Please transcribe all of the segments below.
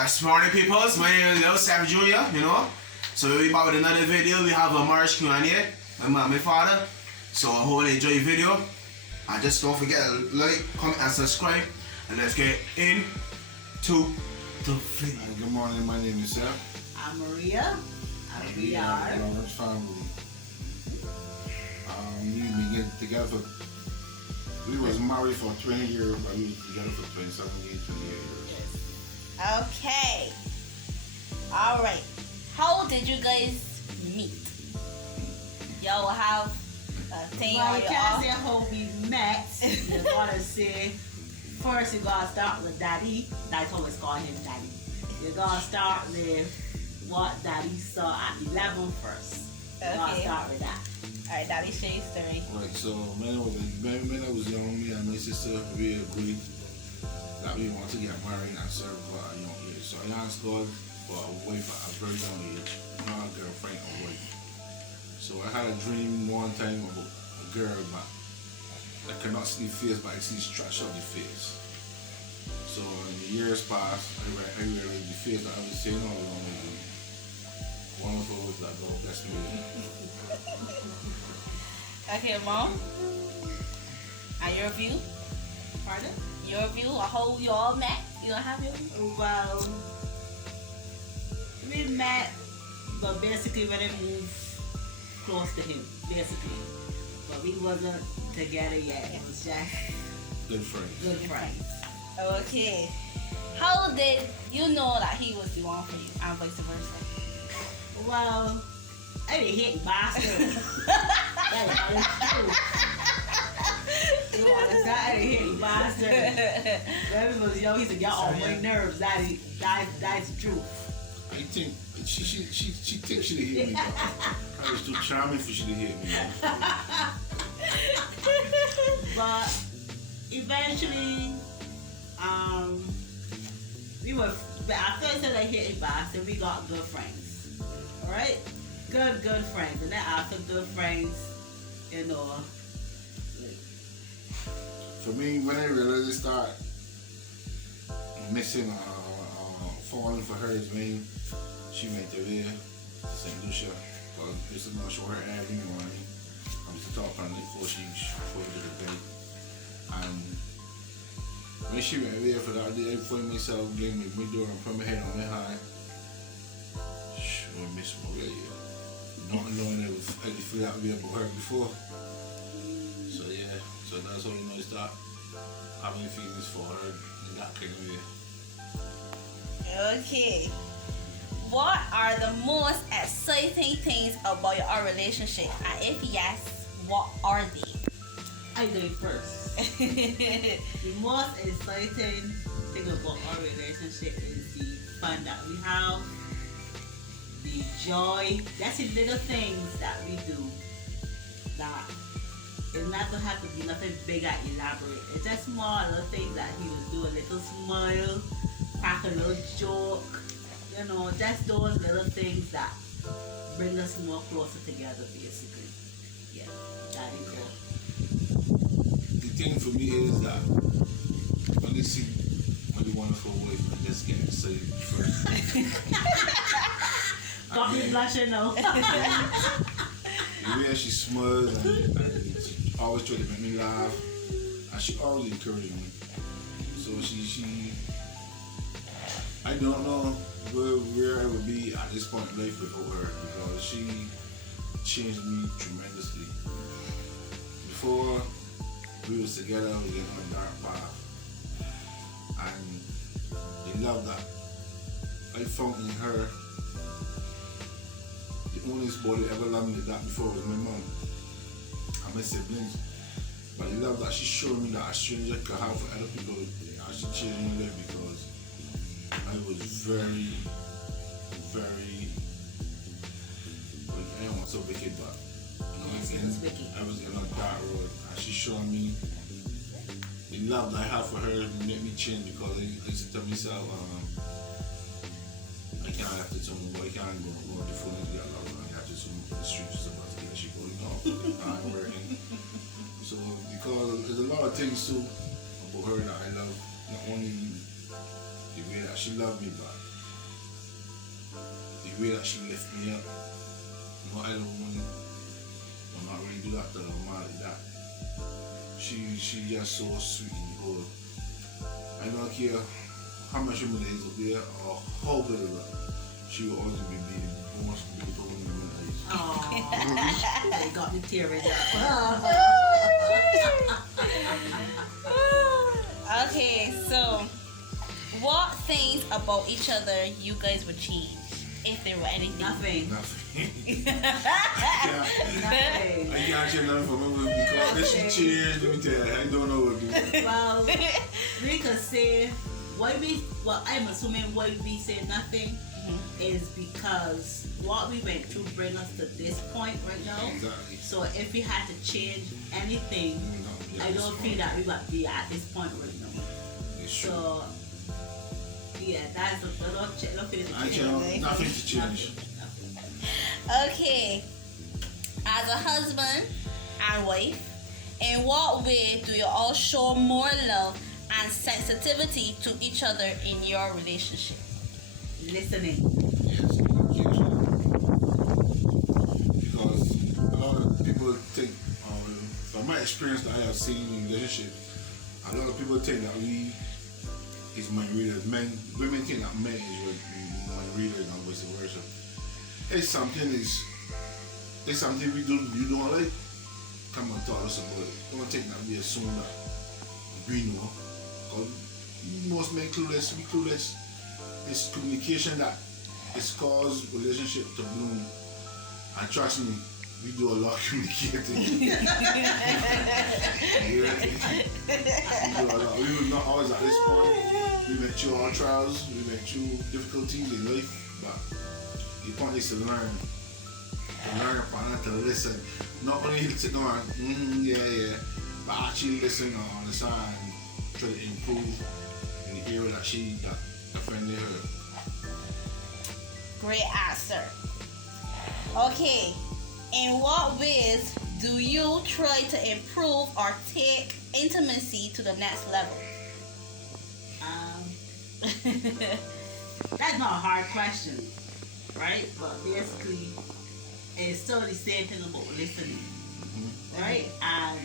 That's morning peoples. My name is Sam Jr., you know. So we back with another video. We have a marriage Q&A. My father. So I hope you enjoy the video. And just don't forget to like, comment and subscribe. And let's get into the video. Good morning, my name is Sam. I'm Maria. And we are Lawrence family. We've been together. We was married for 20 years, but we was together for 27 years, 28 years. Okay. Alright. How did you guys meet? Y'all will have a thing well, on you your can't off. say how we met. You gotta say, first you gotta start with daddy. That's always call him daddy. You gotta start with what daddy saw at 11 first. You gotta Okay. start with that. Alright, Daddy, share your story. Right, so when I was young, me and my sister, we agreed that we want to get married and serve at a young age. So I asked God for a wife at a very young age, not a girlfriend, a wife. So I had a dream one time about a girl that cannot see face, but I see stretch of the face. So in the years past, I realized the face that I was saying all along was wonderful with that God bless me with. Okay, Mom. And your view? Pardon? Your view of how you all met? You don't have your view? Well, we met, but basically when I moved close to him, basically. But we wasn't together yet. It was just Good friends. good friends. Okay. How did you know that he was the one for you and vice versa? Well, I didn't hit bastard. That is true. You understand? I didn't hit bastard. When we was young, he said, "Y'all on my nerves." That's the truth. I think she thinks she didn't hit me. I was too charming for she to hit me. But eventually, we were. After I said I hit bastard, we got good friends. All right, good friends, and then after good friends, you know. For me, when I really start missing, falling for her is when she went away to St. Lucia. Because I used to go show her every morning. I used to talk on it before she did the day. And when she went away for that day, I find myself getting my door and put my head on my high. I miss Maria. Not knowing I feel that way about her before. So yeah, so that's how you know I start having feelings for her in that kind of way. Okay. What are the most exciting things about your relationship? And if yes, what are they? I do it first. The most exciting thing about our relationship is the fun that we have, the joy. That's the little things that we do that it's not gonna have to be nothing big or elaborate. It's just small little things that he would do, a little smile, crack a little joke, you know, just those little things that bring us more closer together basically. Yeah, that is all. The thing for me is that when you see my wonderful wife, I just get excited first. Got me blushing now. The way she smiles and she always try to make me laugh, and she always encourages me. So she I don't know where I would be at this point in life without her, because she changed me tremendously. Before we was together, we was on a dark path, and the love that I found in her, the only body ever loved me like that before was my mom and my siblings. But the love that she showed me that a stranger could have for other people, she changed my life, because I was very, I don't want to say wicked, but I was in a dark road, and she showed me the love that I have for her made me change, because I used to tell myself, I can't have to tell me, but I can't go on the phone and get love, and I have to tell the streets about to get she going off, I'm working. So, because there's a lot of things too about her that I love, not only the way that she loved me, but the way that she lift me up. No other woman will not really do that to a man like that. She just so sweet and good. I don't care how much woman is up there or how good it is. She will always be the most beautiful woman in my eyes. Oh, they got me tearing up. Okay, so what things about each other you guys would change if there were anything? Nothing. Nothing. Nothing. I can't change nothing for me because this she changed. Let me tell you, I don't know what to do. Well, we could say I'm assuming why we say nothing is because what we went through bring us to this point right now. Exactly. So if we had to change anything, I don't feel that we would be at this point right now. It's true. So yeah, that's a don't feel it I can't, nothing to change. Okay, as a husband and wife, in what way do you all show more love and sensitivity to each other in your relationship? Listening. Yes, communication. Because a lot of people think, from my experience that I have seen in relationships, a lot of people think that we is mind readers. Women think that men is mind readers and vice versa. It's something we do you don't like. Come and talk to us about it. Don't think that we assume that we know. Because most men clueless, we clueless. It's communication that it's caused relationship to bloom. And trust me, we do a lot of communicating. We do a lot. We were not always at this point. We went through our trials, we went through difficulties in life, but the point is to learn. To learn and to listen. Not only to sit down and yeah, but actually listen and understand and try to improve in the area that offended her. Great answer. Okay, in what ways do you try to improve or take intimacy to the next level? That's not a hard question, right? But basically, it's still the same thing about listening, right? And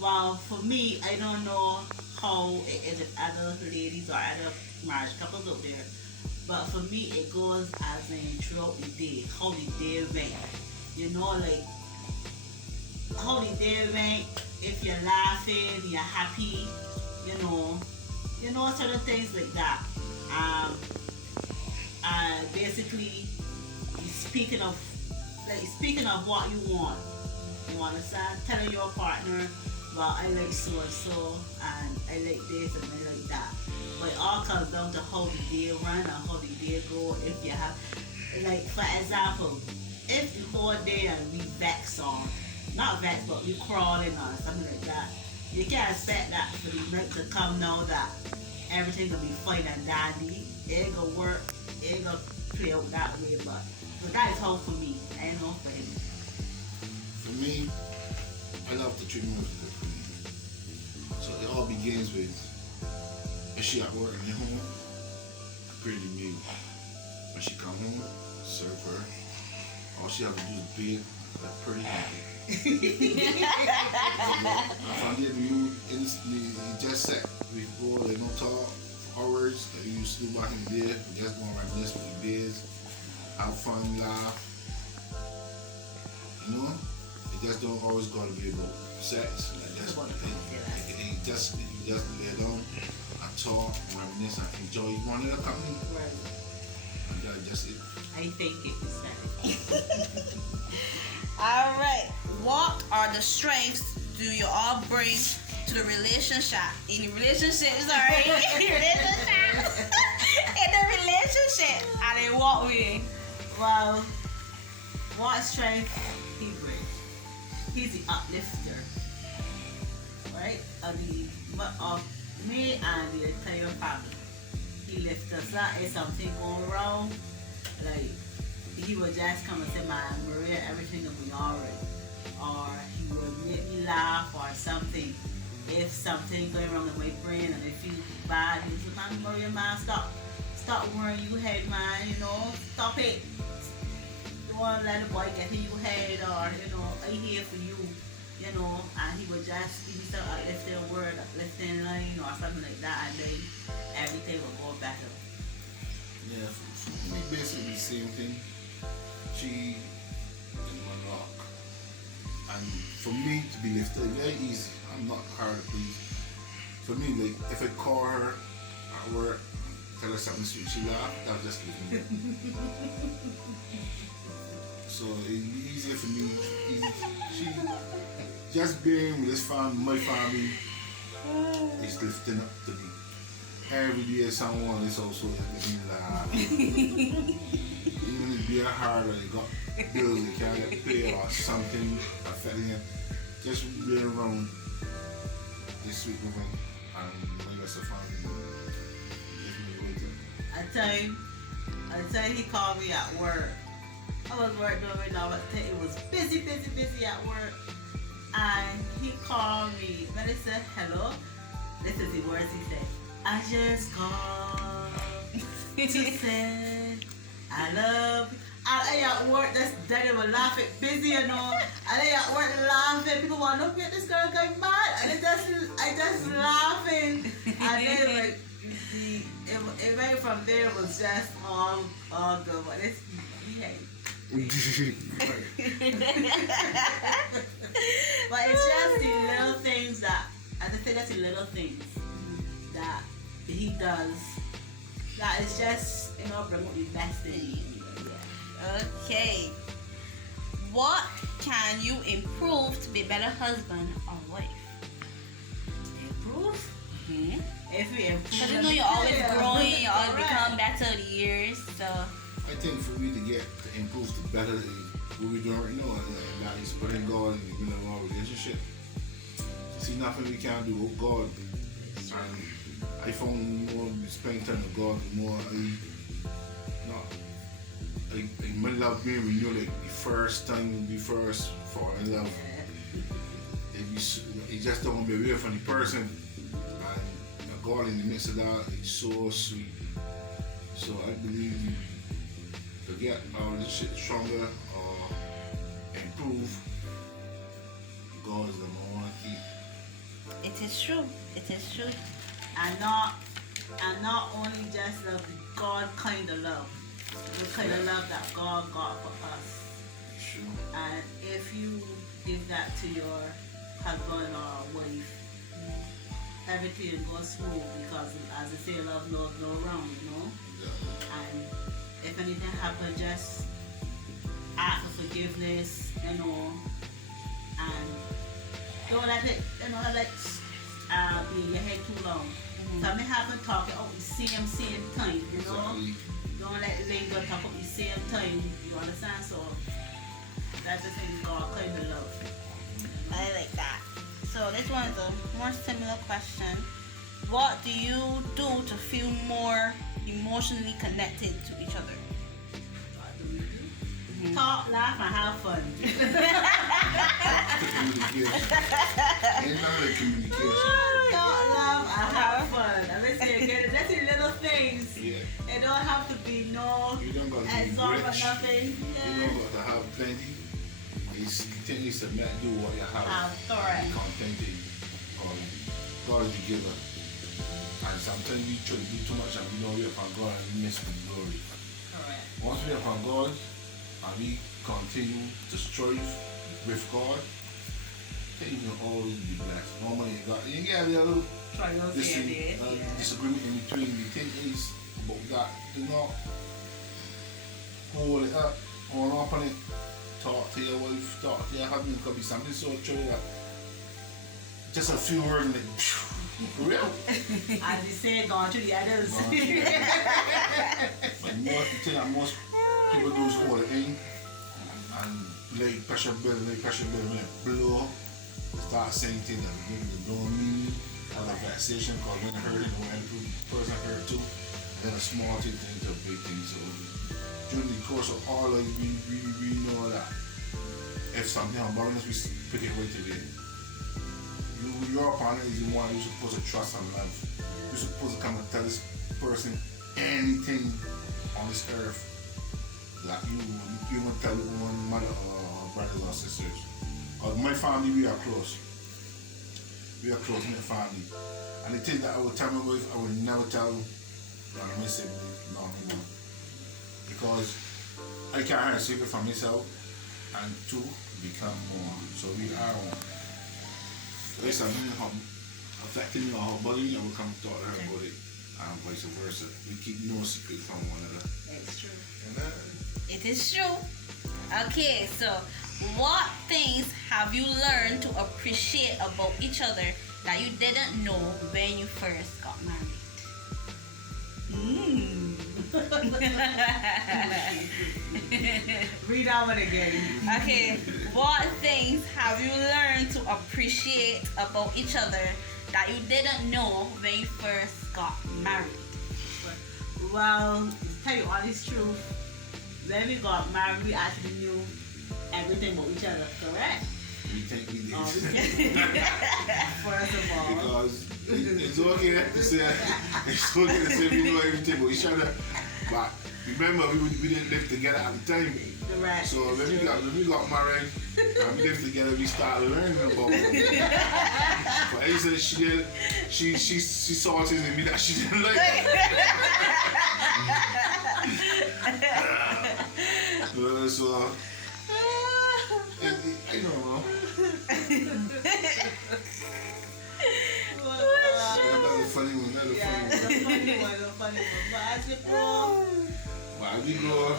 well, for me, I don't know how it is with other ladies or other marriage couples out there, but for me, it goes as in throughout the day, how the day went. You know, like how the day went. If you're laughing, you're happy, you know, certain things like that. Basically, speaking of what you want, you understand? Telling your partner, well, I like so and so, and I like this and I like that. But it all comes down to how the day run and how the day go. If you have, like for example, if the whole day and we vex on, not vex, but we crawling on something like that, you can't expect that for the night to come now that everything gonna be fine and dandy. It ain't gonna work. It ain't gonna play out that way. But that is how for me. I don't know for him. For me, I love the treatment of the for me. So it all begins with if she at work and you're home, pretty meal. When she come home, serve her. All she have to do is be pretty happy. If I get the mood instantly, just set. We go, they don't talk hours that you used to do back in the day. We just gonna reminisce with the days, have fun, laugh. You know? It just don't always gotta be about sex. Like that's what it ain't just you just lay down and talk, reminisce and enjoy one another company. Right. And that's just it. I think it is that. All right. What are the strengths do you all bring to the relationship? In the relationship, sorry. In the relationship. And in what way? Well, what strength he brings? He's the uplifter, right? Of me and the entire family. He lifts us up. If something going wrong, like he would just come and say, "Man, Maria, everything will be alright," or he would make me laugh or something. If something going wrong in my brain and I feel bad, he would say, "Man, Maria, man, stop stop worrying you head, man. You know, stop it. You want to let the boy get in your head, or you know, I'm here for you. You know, and he would just give you some uplifting word, uplifting line, or something like that, and then everything will go better. Yeah, for me, basically the same thing. She in my rock. And for me to be lifted, very easy. I'm not hard to please. For me, like, if I call her at work, tell her something sweet, she laugh, that'll just leave me. So it's easier for me. She just being with this family, my family, is lifting up to me. Every day someone is also making me laugh. Even if they're hard or they got bills they can't get paid or something affecting it, just being around this sweet woman and my rest of family gives me waiting. A time he called me at work. I was working right now, but it was busy at work. And he called me. When he said hello, this is the words he said. I just called to say I love you. And I at work, that's daddy was laughing, busy, you know. And I at work laughing. People want to look at this girl going mad. And I just laughing. And then like, it went from there, it was just all good. But it's behave. But it's just the little things that, as I say, that's the little things that he does. That is just, you know, bring out the best in you. Yeah. Okay. What can you improve to be a better husband or wife? Improve? Mm-hmm. If we improve. Because you know you're always growing, you always become better with the years. So I think for me to improve to better what we're doing right now, and that is putting God in the middle of our relationship. See, nothing we can do with God. And I found more spending time with God, the more my love being renewed, like the first time we first fall in love. You just don't want to be away from the person. And God in the midst of that is so sweet. So I believe to get our relationship stronger or improve, God is the more key. it is true. It is true. And not only just love, the God kind of love. The kind of love that God got for us. Sure. And if you give that to your husband or wife, everything goes smooth, because as I say, love knows no wrong, you know? Yeah. And if anything happens, just ask for forgiveness, you know, and don't let it, you know, be in your head too long. Something happen talking the same time, you know? Exactly. Don't let it linger, talk at the same time, you understand? So that's the thing God kind of love. I like that. So this one is a more similar question. What do you do to feel more emotionally connected to each other? What do we do? Talk, laugh, and have fun. Communication. Ain't none of communication. Talk, laugh, and have fun. And let's say, that's the little things. Yeah. It don't have to be no You don't got to be exorbitant rich. nothing. You don't got to have plenty. It's things to make do what you have. Correct. Be contented. God is the giver. And sometimes we try to do too much and we don't wait upon God and we miss the glory. Correct. Once we are upon God and we continue to strive with God, then you can always be blessed. Normally you get a little Try to say it. disagreement in between. The thing is about that, do not hold it up, hold up on it. Talk to your wife, talk to your husband. It could be something so true that just a few words and like, for real. As you say, gone to the others. But the thing that most people do is hold it in and like pressure building, blow. Start saying things that don't mean out of vexation, because when it hurt, when the person hurt too, and then a small thing into a big thing. So during the course of our life, we know that if something bothers us, we pick it right away. Your partner is the one you're supposed to trust and love. You're supposed to come and tell this person anything on this earth that you would tell one mother or brothers or sisters. My family, we are close. We are close in the family. And the thing that I would tell my wife, I would never tell one of my siblings, no. Because I can't hide a secret from myself, and two, become more. So we are one. So if something affecting me or her body, I will come talk to her about it, and vice versa. We keep no secret from one another. That's true. It is true. Okay, so what things have you learned to appreciate about each other that you didn't know when you first got married? Read that one again. Okay, what things have you learned to appreciate about each other that you didn't know when you first got married? Well, to tell you honest truth, when we got married, we actually knew everything about each other, correct? We think we did. First of all. Because it's okay to say we know everything about each other. But remember, we didn't live together at the time. Correct. So when we got married and we lived together, we started learning about it. For instance, she saw things in me that she didn't like. So I don't know. That's a funny one. That's a funny one. But as we grow, But as we grow,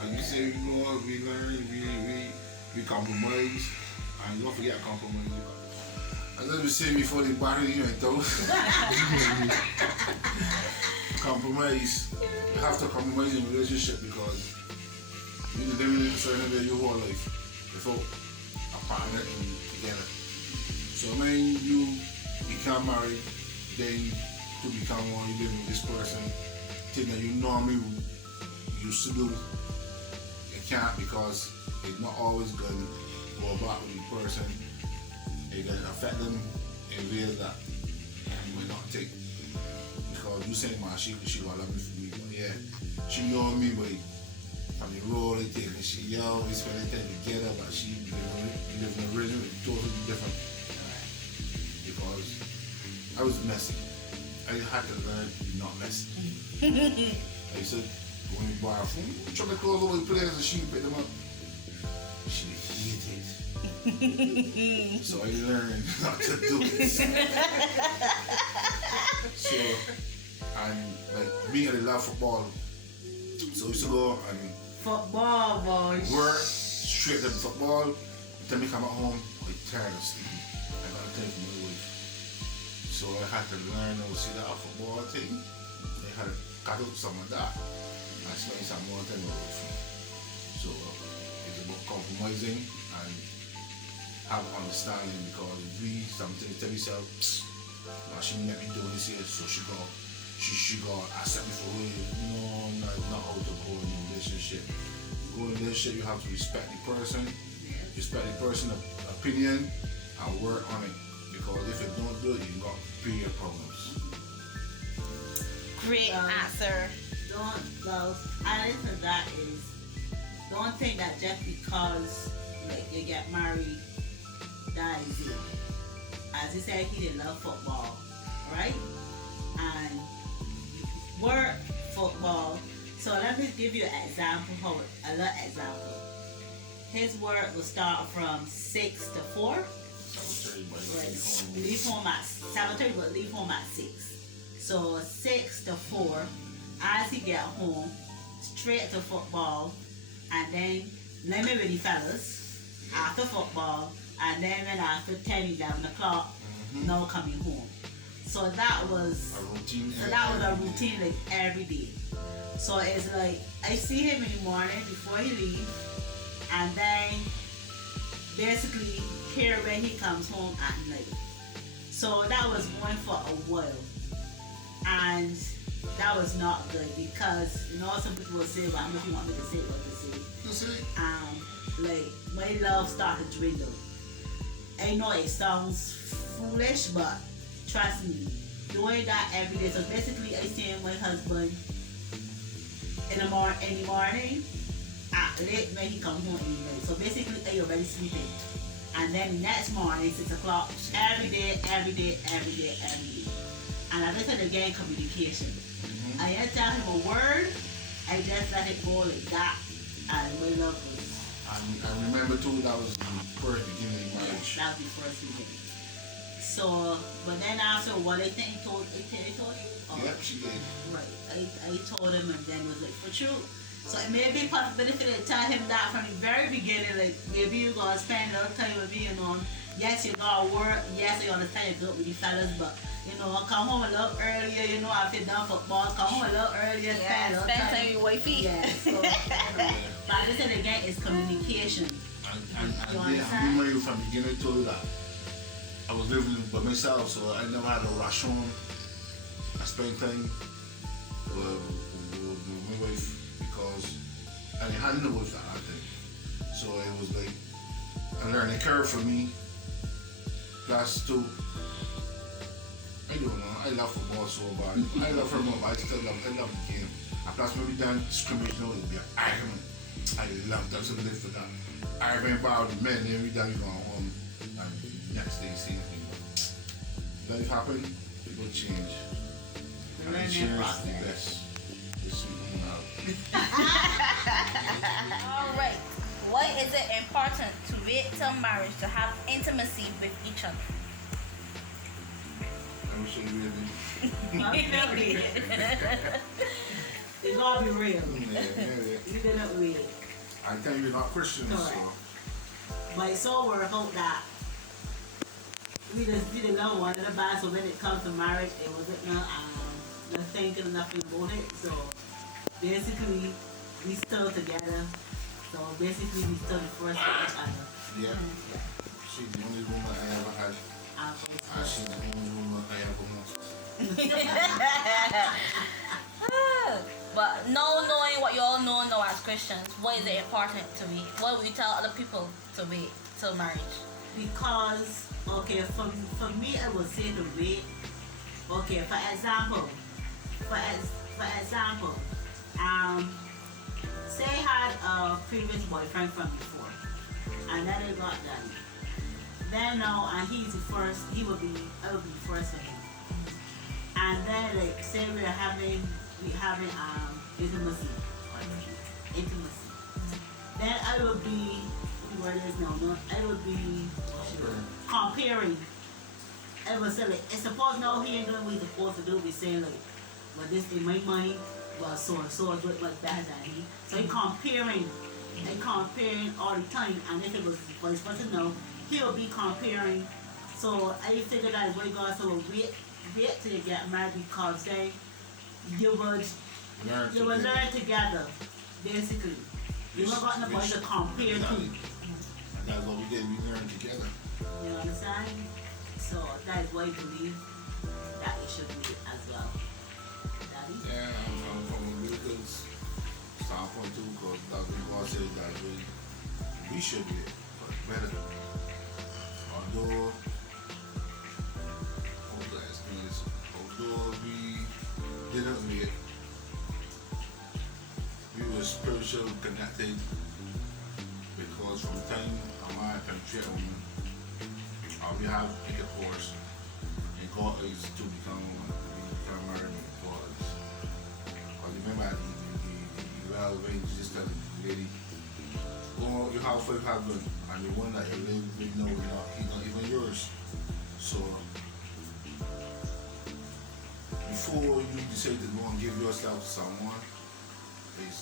as you say, we grow up, we learn, we compromise, and don't forget compromise. As we say before the battery you went out. Compromise. You have to compromise in a relationship because you need to live in a certain way your whole life without a partner together. So when you become married, then to become one, you live with this person, thing that you normally used to do, you can't because it's not always good to go back with the person. It can affect them in ways that you may not take. Because you say, man, she gonna love me for me, but yeah, she know me, but from the road, they think she young, we spend time together, but she live in a region totally different. Because I was messy. I had to learn to be not messy. I said, go in the bar, try to close all the players and she pick them up. She hated it. So I learned not to do it. So, and like me, I love football. So I used to go and football, boys. work straight to football. Then we come at home, I'm tired of sleeping. I got to take my wife. So I had to learn how to see that football thing. I had to cut out some of that. I spent some more time with wife. So it's about compromising and have understanding because we sometimes tell yourself, well, she may be doing this here, so she go accept me for her. No, not how to go in a relationship. Go in a relationship, you have to respect the person, respect the person's opinion, and work on it. Because if you don't do it, you got bigger problems. Great answer. Adding to that is, don't think that just because like you get married, that is it. As he said, he didn't love football, right? And work football. So let me give you an example. A little example. His work will start from 6 to 4. Leave home at 7:30, but leave home at 6. So 6 to 4. As he get home, straight to football, and then let me with the fellas after football, and then when after 10, 11 o'clock, now coming home. So that was a routine. A routine like every day. So it's like I see him in the morning before he leaves, and then basically here when he comes home at night. So that was going for a while, and that was not good because some people will say, "But I'm not you want me to say what to say." Like my love started to dwindle. I know it sounds foolish, but trust me, doing that every day. So basically, I see my husband in the morning, at late when he come home in the night. So basically, you already sleeping. And then next morning, 6 o'clock, every day. And I listen again, communication. I didn't tell him a word. I just let it go like that. And my love was. I remember too, that was the first beginning of marriage. That was the first beginning. So, but then after what I think he told you? Oh, Yep, she did. right. I told him and then was like, for true. So it may be possibility to tell him that from the very beginning, like maybe you gonna spend a little time with me, you know. Yes, you gotta work, yes, you understand you good with the fellas, but you know, come home a little earlier, you know, after done football, come home a little earlier, spend a little spend time. time with wifey. Yeah, so you know, but this is again is communication. And I remember from the beginning told you that I was living by myself, so I never had a rush home. I spent time with my wife because I hadn't the wife that day. So it was like a learning curve for me. Plus two, I don't know, I love football so bad. I love football, but I still love the game. And plus maybe then scrimmage, you know, it'd be an argument. I love that, so I live for that. Argument about the men, every time you go home, and next day, same thing. Life happen, people change. And Learning change the process. best. It's sweet now. All right. Why is it important to wait till marriage to have intimacy with each other? I wish I really. It's gonna be real. Yeah. You didn't wait. I think you're not Christian, Correct. so. But it's so work out that we just didn't know one of the bad, so when it comes to marriage, it wasn't no thinking nothing about it. So basically, we still together. So basically, we still the first with each other. Yeah. She's the only woman I ever had. And she's the only woman I ever lost. But now knowing what you all know now as Christians, why is it important to wait? Why would you tell other people to wait till marriage? Because, okay, for me, I would say to wait. Okay, for example, say I had a previous boyfriend from before, and then I got done. Then now, and I would be the first for him. And then, like, say we having intimacy. Then I would be, where it is now, no? I would be comparing. I would say, like, it's supposed now he ain't doing what he's supposed to do. Be saying, like, well, this in my mind, well, so I do it like that and he. So he comparing all the time. And if it was vice versa, no, he will be comparing. So I figured that is why God said, well, wait till you get married, because then you would learn together, basically. You were got nobody to compare to. And that's what we did, we learned together. You understand? So that is why I believe that it should be as well. Daddy? Yeah, I'm from a biblical standpoint too, because that's what God said that we should be better. Although we didn't meet, we were spiritually connected, because from the time I penetrate woman, we have intercourse, and God is to become married because remember the when Jesus tell the lady, oh, you have faith husband, and the one that you live with, no, he's not even yours. So before you decide to go and give yourself to someone, it's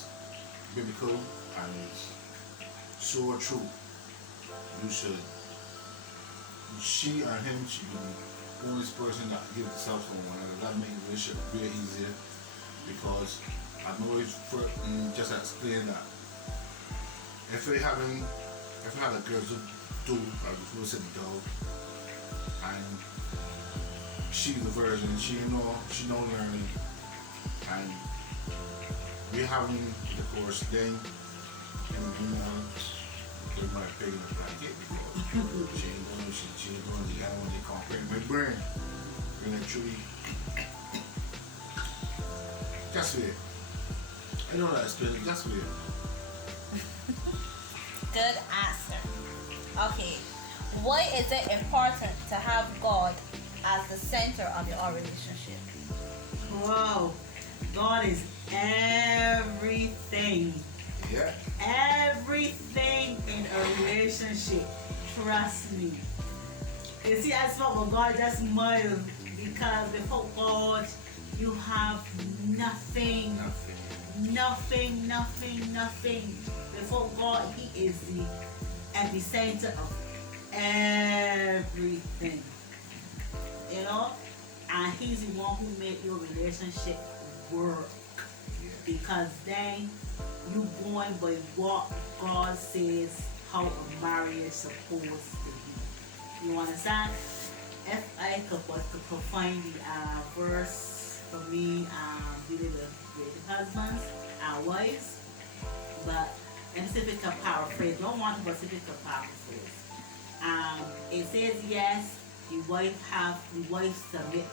biblical and it's so true. You should. She or him should be the only person that gives herself to someone, and that makes the relationship very easier, because I know it's just explain that if I had a girl to do like before we said the dog, and she's the virgin, she know learning, and we're having the course, then we might pay in the blanket because she ain't going to get on the concrete. My brain, really truly, that's it. I don't know how to explain it. That's weird. Good answer. Okay. Why is it important to have God as the center of your relationship? Wow. God is everything. Yeah. Everything in a relationship. Trust me. You see, I spoke with God just smile because before God, you have nothing. Nothing. Before God, He is the epicenter of everything. You know? And He's the one who made your relationship work. Because then you going by what God says how a marriage is supposed to be. You understand? If I could find the verse for me dealing with husbands and wives, but let me see if it can paraphrase. Don't want to, but see if it can paraphrase. It says yes, the wife submit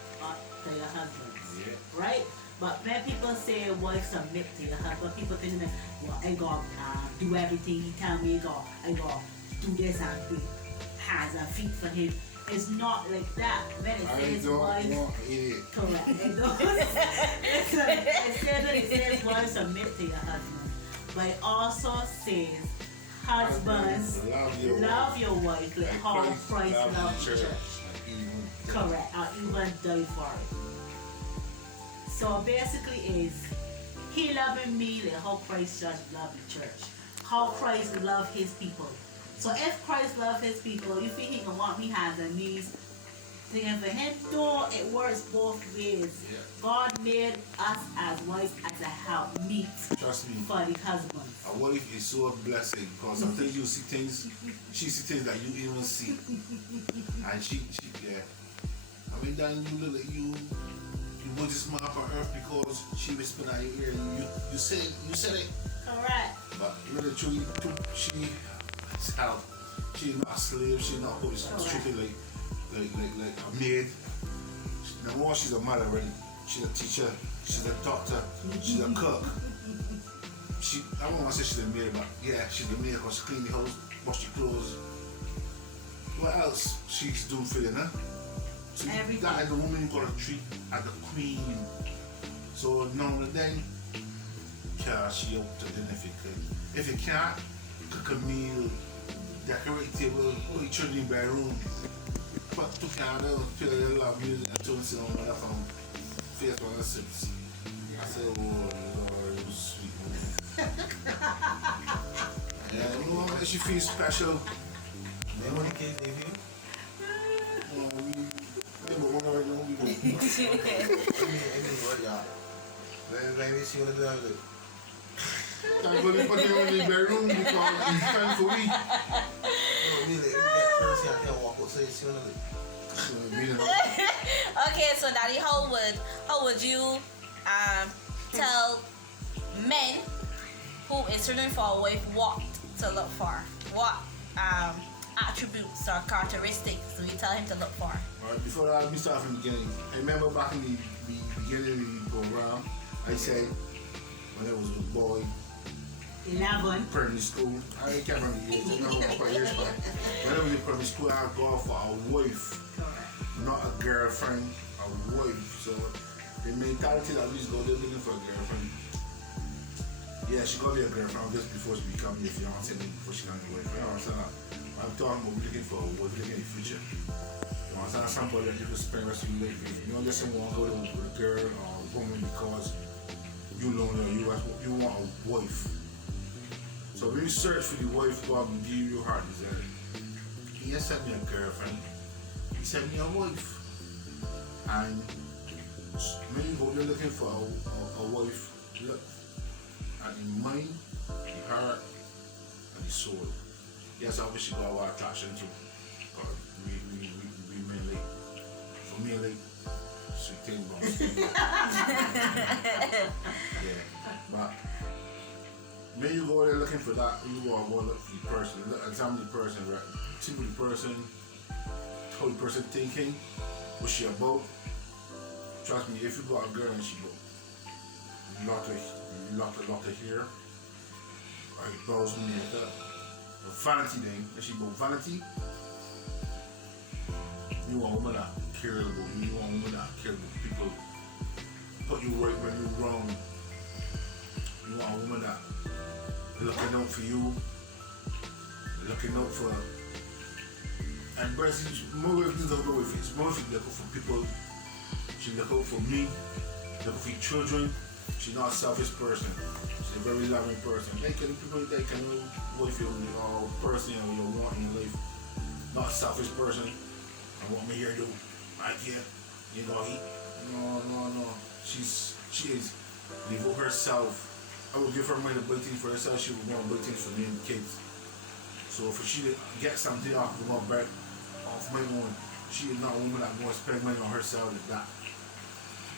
to your husband, right? But when people say wife submit to your husband, people think that, well, I got do everything he tell me, I got do this and do hands and feet for him. It's not like that. When it says wife, correct. It says wife submit to your husband, but it also says husbands love your wife like how Christ loved the church. Correct. Or even die for it. So basically is He loving me like how Christ just loved the church. How Christ loved His people. So if Christ loved His people, you think He can want me hands and knees thinking for Him? No, it works both ways. Yeah. God made us as wives as a help meet. Trust me. For the husband. A wife is so a blessing because sometimes you see things, she see things that you even see. And she yeah. I mean, then you look at you would just smile up on earth because she whispered at your ear and you said it. Correct. But really truly, she's not a slave, she's not strictly like a maid. Number one, she's a mother already. She's a teacher, she's a doctor, she's a cook. I don't want to say she's a maid, but yeah, she's a maid because she clean the house, wash the clothes. What else she's doing for you, huh? So that is the woman you gotta treat as the queen. So now and then, she out to dinner if you could. If you can't, cook a meal, decorate the table, put your children in the bedroom, put two candles, play a little loud music, and turn sit on the phone, face on the sips. I said, oh Lord, you sweet woman. Yeah, you know what? She feels special. Then when the kids leave you? But one right now, we go. I mean, what y'all? Maybe she would have done it. I'm going to put you in the bedroom because it's time for me. No, really, that person I can't walk out, so you see what I mean? Okay, so Daddy, how would you tell men who is searching for a wife what to look for? What attributes or characteristics do you tell him to look for? Alright, before that, let me start from the beginning. I remember back in the beginning of the program, I said when I was a boy, 11. primary school, I can't remember the age, I don't know what years, but when I was in primary school, I had gone for a wife, not a girlfriend, a wife. So the mentality that we used to go, they're looking for a girlfriend. Yeah, she got to be a girlfriend just before she become a fiance, before she can be a wife. You understand that? I'm talking about looking for a wife, looking in the future. You understand? Somebody that you can spend the rest of your life with. You don't just want to go with a girl or a woman because you lonely or you want a wife. So when you search for the wife, God will give you your heart desire. He has sent me a girlfriend. He sent me a wife. And when you go, you're looking for a wife, look at the mind, the heart, and the soul. Yes, obviously got our attraction to God. We men like, for me like, sweet thing about yeah, but when you go there looking for that, you are going to look for the person, examine the person, right? See what the person, how the person thinking, what she about. Trust me, if you got a girl and she broke, lot of hair. Like brows and makeup. A vanity thing. If she about vanity, you want a woman that care about you. You want a woman that care about people. Put you right when you're wrong. You want a woman that looking out for you. Looking out for. And Bryce, more things don't go with it. More if you look out for people. She look out for me. Look for children. She's not a selfish person. She's a very loving person. They can with you or person you want in life. Not a selfish person. I want me here to right here. You know, no. She is devote herself. I will give her money to buy things for herself. She will want to buy things for me and the kids. So if she get something off the back off my own, she is not a woman that going to spend money on herself like that.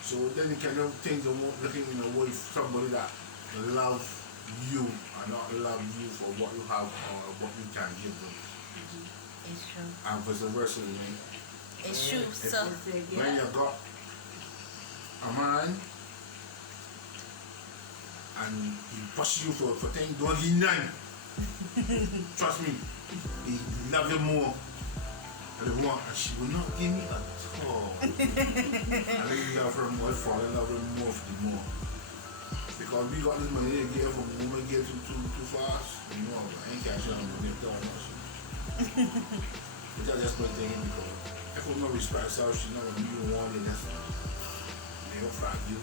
So then you can think of looking in a way for somebody that love you and not love you for what you have or what you can give them. It's true. And vice versa, man. It's true. So when you got a man and he pushes you for things, don't give none. Trust me, he love you more. And she will not give me at all. I really love her more, I fall in love her more for the more. Because we got this money to give from the woman get too fast. You know, I ain't catching on money that much. But that's just my thing because if we don't respect herself, she know when you want it, that's they don't fuck you.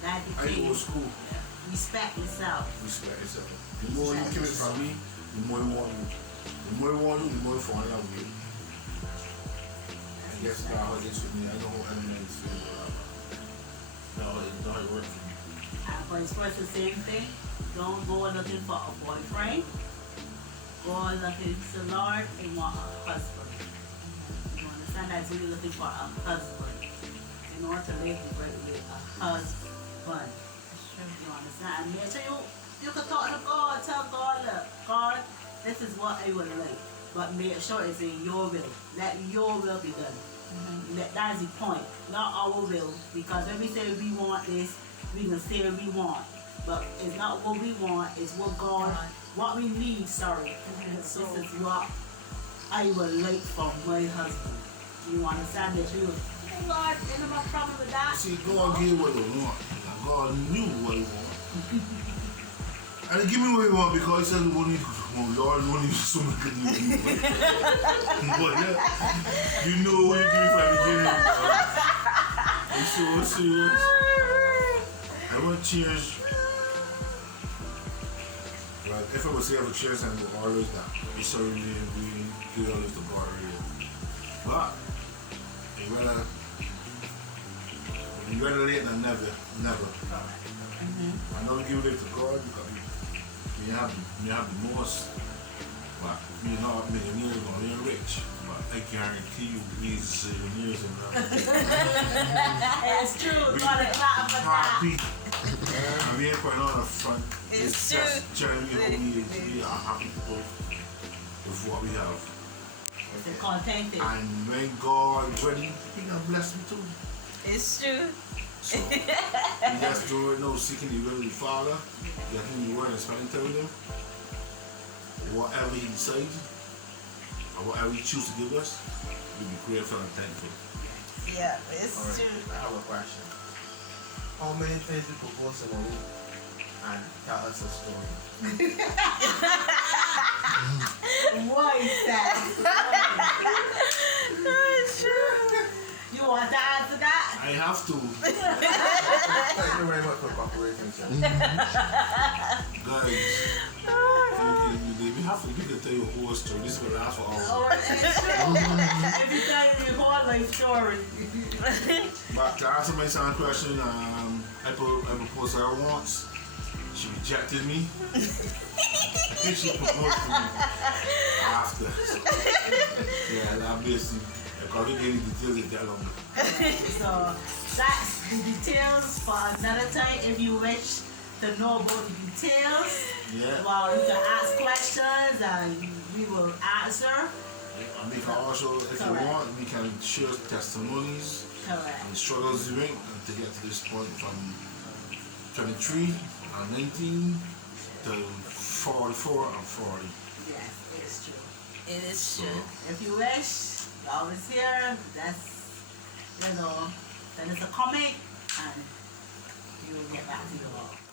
That's the I thing. go to school. Respect yourself. Respect yourself. The more you give it from me, the more you want you. The more you want you, the more you fall in love with you. I guess that's how it is for me. I know how elements feel. That's how it works for me. But it's first the same thing. Don't go looking for a boyfriend. Go looking to the Lord and want a husband. You understand? That's really looking for a husband. In order to live with a husband. You understand? And make sure you can talk to God. Tell God, look, God, this is what I would like. But make sure it's in your will. Let your will be done. That's the point. Not our will. Because when we say we want this, we can say we want. But it's not what we want, it's what God, what we need, sorry. So this is what I would like from my husband. You understand that you, oh Lord, ain't no problem with that. See, God gave what you want. God knew what you want. And he give me what you want because he said, Lord, only so much can you do. But yeah, you know what you give me from the beginning. I'm so serious. I want cheers. But if I would say I would cheers and go always that, it's so really good always to God really. But you rather late than never. I don't give it to God because you have the most, but you're not millionaires or you're rich. But I guarantee you he's 7 years in that. It's true, God is not for that. Happy. And we ain't putting on the front. It's just showing you we are happy people with what we have. It's contented. And when God is ready, he gonna bless me too. it's true. So we just do it now, seeking the will of the Father, getting the word and spending time with him. Whatever he decides, or whatever he chooses to give us, we'll be grateful and thankful. Yeah, it's Alright, true. I have a question. How many times you propose to a woman and tell us a story? What is that? It's true. You want to answer that? I have to. Thank you very much for cooperating, sir. Guys, we can tell you a whole story. This will last for hours. Oh, it's true. If you tell you the whole life story. But to answer my second question, I proposed her once. She rejected me. And she proposed to me after. So, yeah, obviously, I probably gave you details that long. So that's the details for another time. If you wish to know about the details, Yeah. well, you can ask questions and we will answer. And we can also, if you Correct. want, we can share testimonies Correct. and struggles you make and to get to this point from 23 and 19 to 44 and 40. Yes, it's true. It is So, true. If you wish, you're always here. That's, send us a comment and we will get back to you all.